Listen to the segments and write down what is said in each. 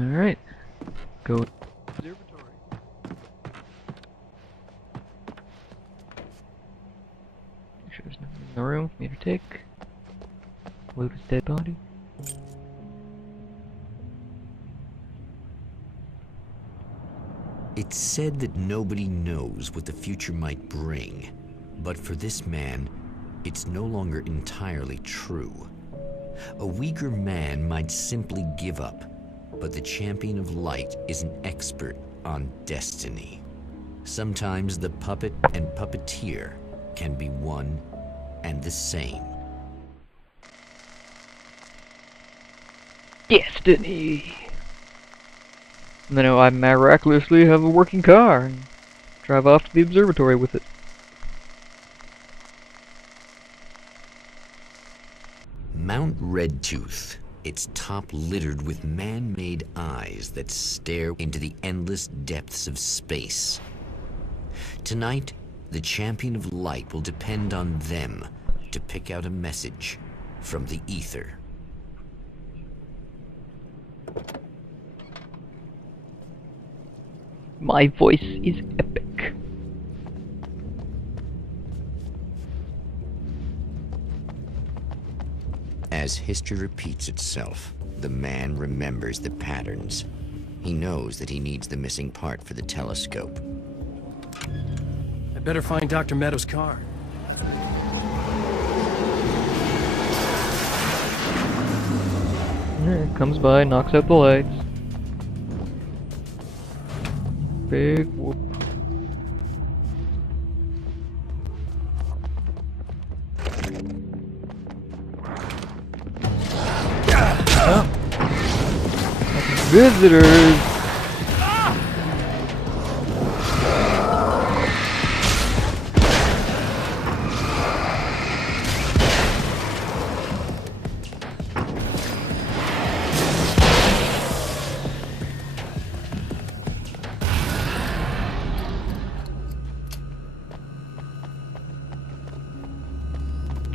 Alright. Go. Observatory. Make sure there's nothing in the room for me to take. Loot his dead body. It's said that nobody knows what the future might bring, but for this man, it's no longer entirely true. A weaker man might simply give up, but the Champion of Light is an expert on destiny. Sometimes the puppet and puppeteer can be one and the same. Destiny! And then I miraculously have a working car and drive off to the observatory with it. Mount Redtooth, its top littered with man-made eyes that stare into the endless depths of space. Tonight, the Champion of Light will depend on them to pick out a message from the ether. My voice is epic. As history repeats itself, the man remembers the patterns. He knows that he needs the missing part for the telescope. I better find Dr. Meadows' car. Comes by, knocks out the lights. Big whoop. Visitors!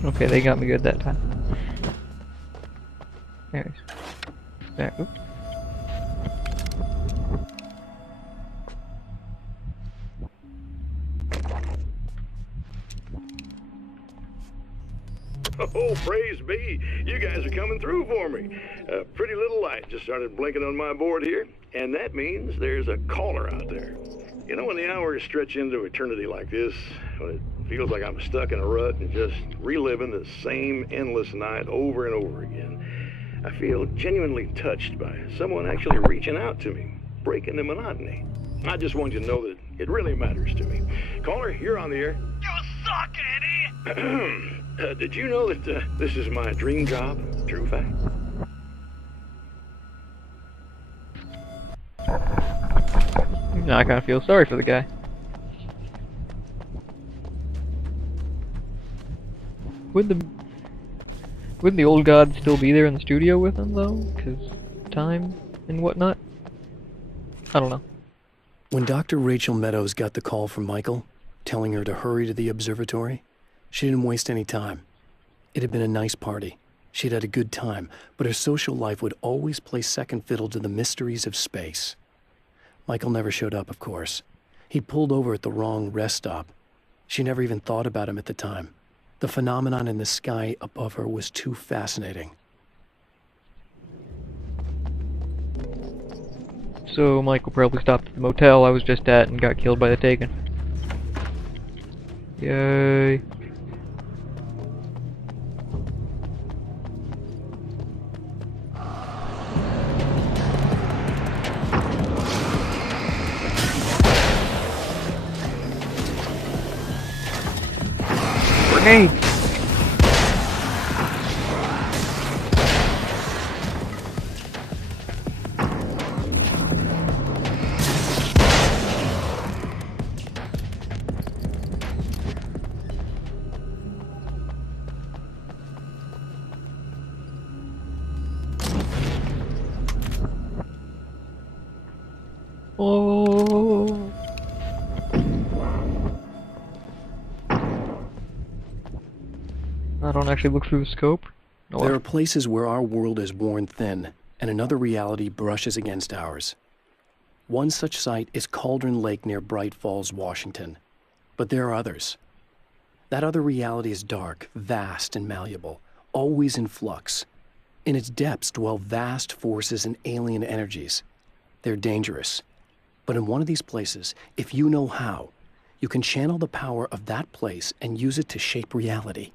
Okay, they got me good that time. Anyways. Back. Oops. Oh, praise be. You guys are coming through for me. A pretty little light just started blinking on my board here, and that means there's a caller out there. You know when the hours stretch into eternity like this, when it feels like I'm stuck in a rut and just reliving the same endless night over and over again, I feel genuinely touched by someone actually reaching out to me, breaking the monotony. I just want you to know that it really matters to me. Caller, you're on the air. You suck, Eddie! Did you know that this is my dream job? True fact. Now I kind of feel sorry for the guy. Wouldn't the old god still be there in the studio with him though? 'Cause time and whatnot? I don't know. When Dr. Rachel Meadows got the call from Michael, telling her to hurry to the observatory, she didn't waste any time. It had been a nice party. She'd had a good time, but her social life would always play second fiddle to the mysteries of space. Michael never showed up, of course. He pulled over at the wrong rest stop. She never even thought about him at the time. The phenomenon in the sky above her was too fascinating. So Michael probably stopped at the motel I was just at and got killed by the Taken. Yay. Grenade! Oh. I don't actually look through the scope. Oh, There are places where our world is worn thin, and another reality brushes against ours. One such site is Cauldron Lake near Bright Falls, Washington. But there are others. That other reality is dark, vast, and malleable, always in flux. In its depths dwell vast forces and alien energies. They're dangerous. But in one of these places, if you know how, you can channel the power of that place and use it to shape reality.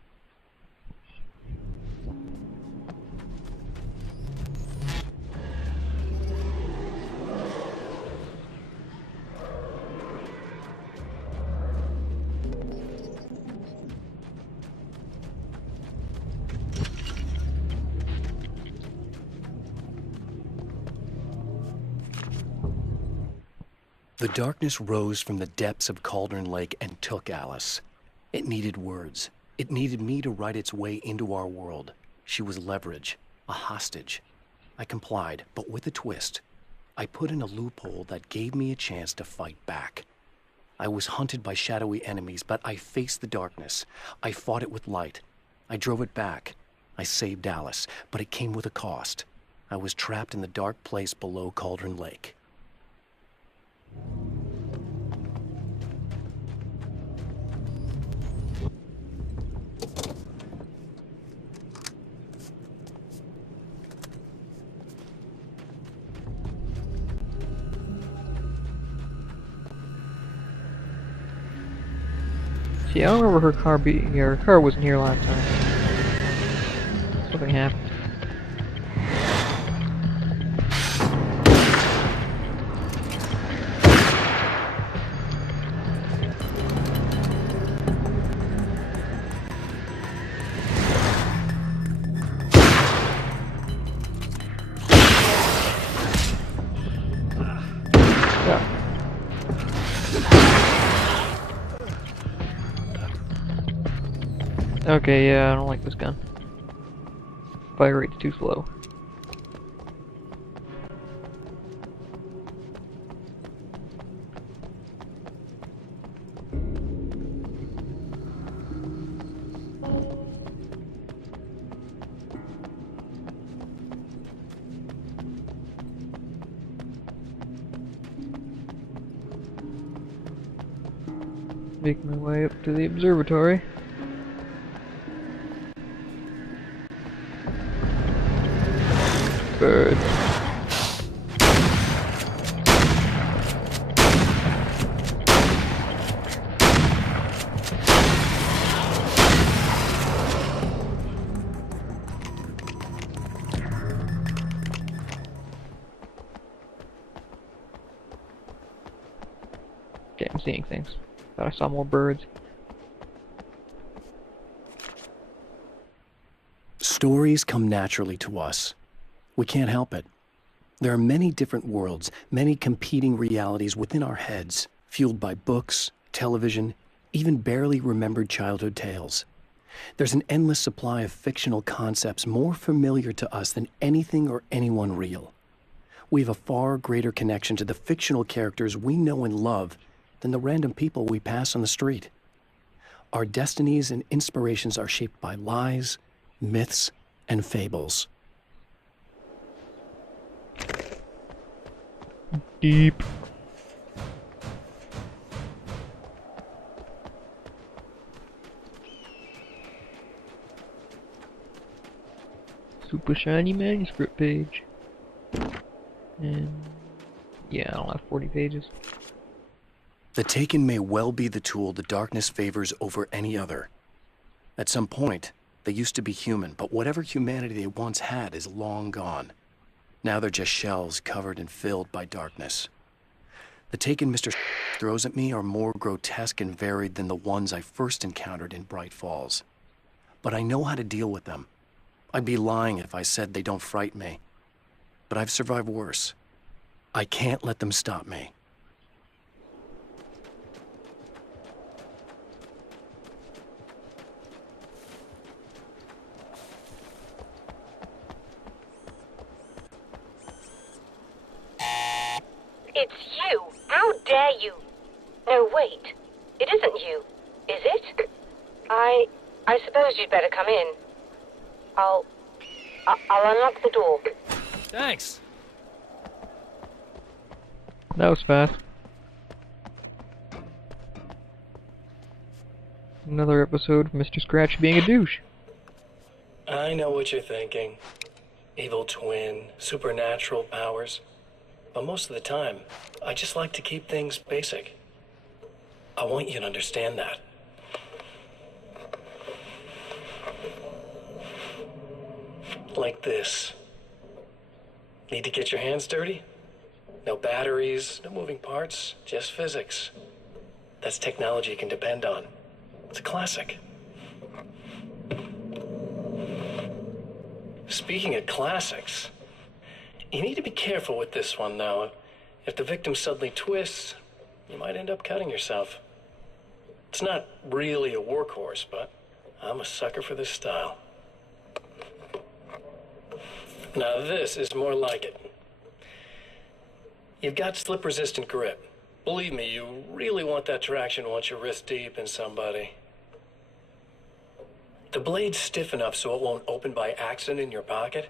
The darkness rose from the depths of Cauldron Lake and took Alice. It needed words. It needed me to write its way into our world. She was leverage, a hostage. I complied, but with a twist. I put in a loophole that gave me a chance to fight back. I was hunted by shadowy enemies, but I faced the darkness. I fought it with light. I drove it back. I saved Alice, but it came with a cost. I was trapped in the dark place below Cauldron Lake. See, I don't remember her car being here. Her car wasn't here last time. Something happened. Okay, yeah, I don't like this gun. Fire rate's too slow. Make my way up to the observatory. Bird. Okay, I'm seeing things. Thought I saw more birds. Stories come naturally to us. We can't help it. There are many different worlds, many competing realities within our heads, fueled by books, television, even barely remembered childhood tales. There's an endless supply of fictional concepts more familiar to us than anything or anyone real. We have a far greater connection to the fictional characters we know and love than the random people we pass on the street. Our destinies and inspirations are shaped by lies, myths, and fables. Deep. Super shiny manuscript page. And yeah, I don't have 40 pages. The Taken may well be the tool the darkness favors over any other. At some point, they used to be human, but whatever humanity they once had is long gone. Now they're just shells covered and filled by darkness. The Taken Mr. throws at me are more grotesque and varied than the ones I first encountered in Bright Falls. But I know how to deal with them. I'd be lying if I said they don't frighten me. But I've survived worse. I can't let them stop me. It's you! How dare you! No, wait. It isn't you, is it? I suppose you'd better come in. I'll unlock the door. Thanks. That was fast. Another episode of Mr. Scratch being a douche. I know what you're thinking. Evil twin, supernatural powers. But most of the time, I just like to keep things basic. I want you to understand that. Like this. Need to get your hands dirty? No batteries, no moving parts, just physics. That's technology you can depend on. It's a classic. Speaking of classics, you need to be careful with this one, though. If the victim suddenly twists, you might end up cutting yourself. It's not really a workhorse, but I'm a sucker for this style. Now this is more like it. You've got slip-resistant grip. Believe me, you really want that traction once you're wrist deep in somebody. The blade's stiff enough so it won't open by accident in your pocket,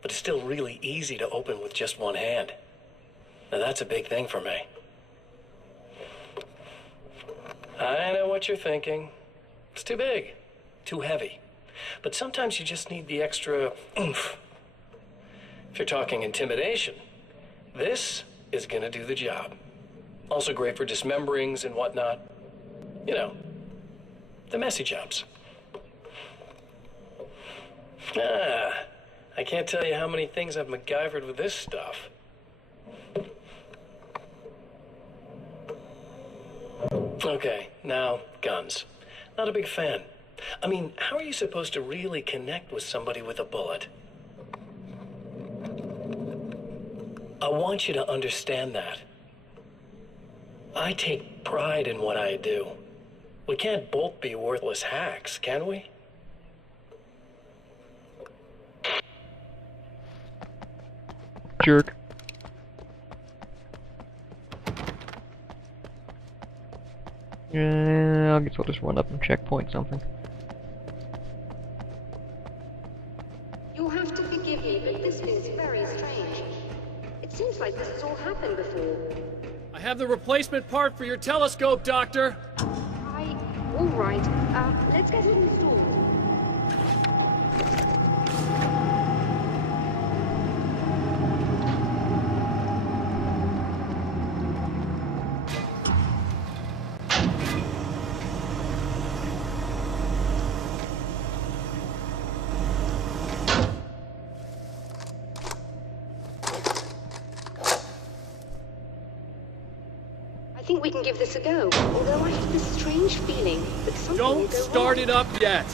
but it's still really easy to open with just one hand. Now that's a big thing for me. I know what you're thinking. It's too big, too heavy. But sometimes you just need the extra oomph. If you're talking intimidation, this is gonna do the job. Also great for dismemberings and whatnot. You know, the messy jobs. I can't tell you how many things I've MacGyvered with this stuff. Okay, now, guns. Not a big fan. I mean, how are you supposed to really connect with somebody with a bullet? I want you to understand that. I take pride in what I do. We can't both be worthless hacks, can we? Jerk. I guess I'll just run up and checkpoint something. You'll have to forgive me, but this feels very strange. It seems like this has all happened before. I have the replacement part for your telescope, Doctor. All right. Let's get it installed. I think we can give this a go, although I have this strange feeling that something will Don't go start wrong. it up yet.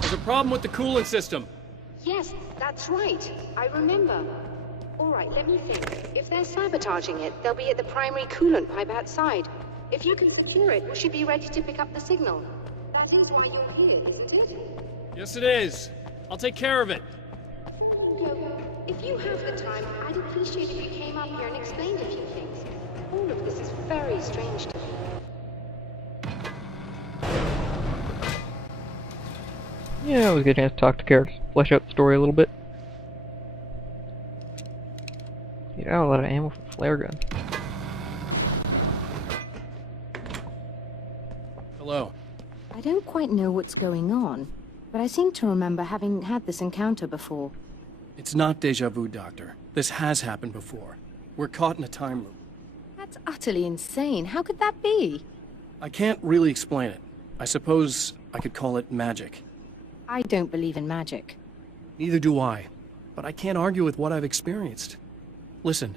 There's a problem with the cooling system. Yes, that's right. I remember. All right, let me think. If they're sabotaging it, they'll be at the primary coolant pipe outside. If you can secure it, we should be ready to pick up the signal. That is why you're here, isn't it? Yes, it is. I'll take care of it. No, if you have the time, I'd appreciate if you came up here and explained a few things. All of this is very strange to me. Yeah, it was a good chance to talk to characters, flesh out the story a little bit. Yeah, a lot of ammo for flare guns. Hello. I don't quite know what's going on, but I seem to remember having had this encounter before. It's not deja vu, Doctor. This has happened before. We're caught in a time loop. That's utterly insane. How could that be? I can't really explain it. I suppose I could call it magic. I don't believe in magic. Neither do I. But I can't argue with what I've experienced. Listen,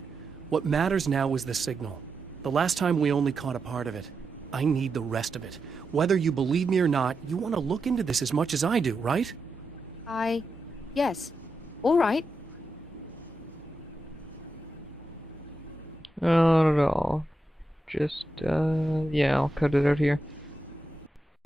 what matters now is the signal. The last time we only caught a part of it. I need the rest of it. Whether you believe me or not, you want to look into this as much as I do, right? Yes. All right. Not at all. Just, yeah, I'll cut it out here.